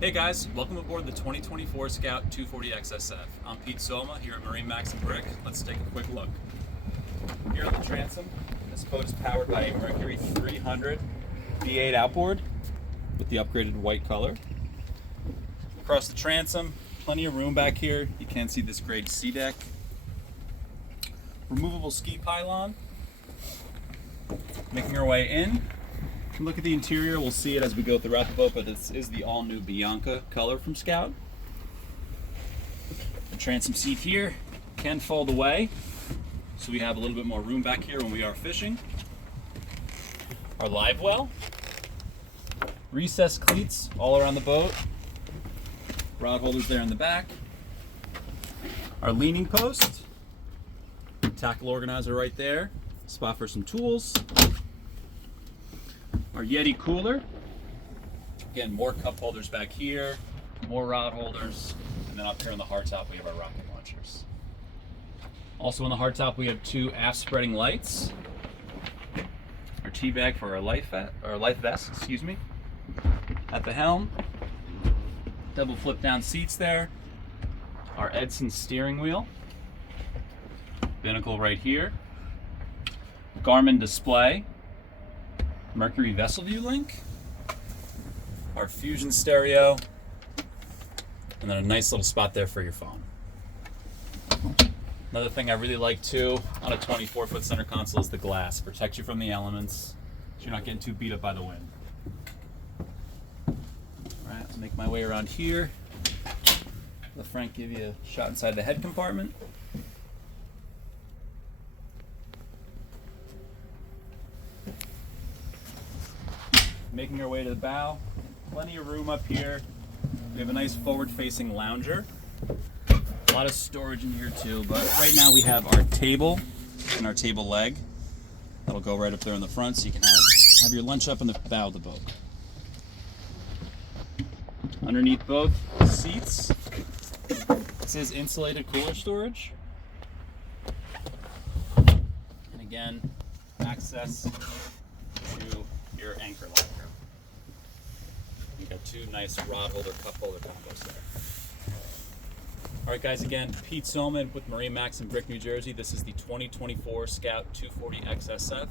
Hey guys, welcome aboard the 2024 Scout 240 XSF. I'm Pete Soma here at MarineMax Brick. Let's take a quick look. Here on the transom, this boat is powered by a Mercury 300 V8 outboard with the upgraded white color. Across the transom, plenty of room back here. You can see this great sea deck. Removable ski pylon. Making our way in. Look at the interior, we'll see it as we go throughout the boat, but this is the all-new Bianca color from Scout. The transom seat here can fold away, so we have a little bit more room back here when we are fishing. Our live well, recessed cleats all around the boat, rod holders there in the back, our leaning post, tackle organizer right there, spot for some tools. Our Yeti cooler, again, more cup holders back here, more rod holders, and then up here on the hardtop we have our rocket launchers. Also on the hardtop we have two aft spreading lights, our tea bag for our life vest, at the helm, double flip down seats there, our Edson steering wheel, pinnacle right here, Garmin display, Mercury vessel view link, our Fusion stereo, and then a nice little spot there for your phone. Another thing I really like too on a 24-foot center console is the glass. Protects you from the elements, so you're not getting too beat up by the wind. Alright, let's make my way around here. Let Frank give you a shot inside the head compartment. Making our way to the bow, plenty of room up here. We have a nice forward-facing lounger. A lot of storage in here too, but right now we have our table and our table leg. That'll go right up there in the front, so you can have your lunch up in the bow of the boat. Underneath both seats, this is insulated cooler storage. And again, access to your anchor locker. You got two nice rod holder, cup holder combos there. Alright guys, again, Pete Soman with MarineMax in Brick, New Jersey. This is the 2024 Scout 240 XSF.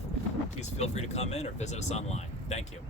Please feel free to come in or visit us online. Thank you.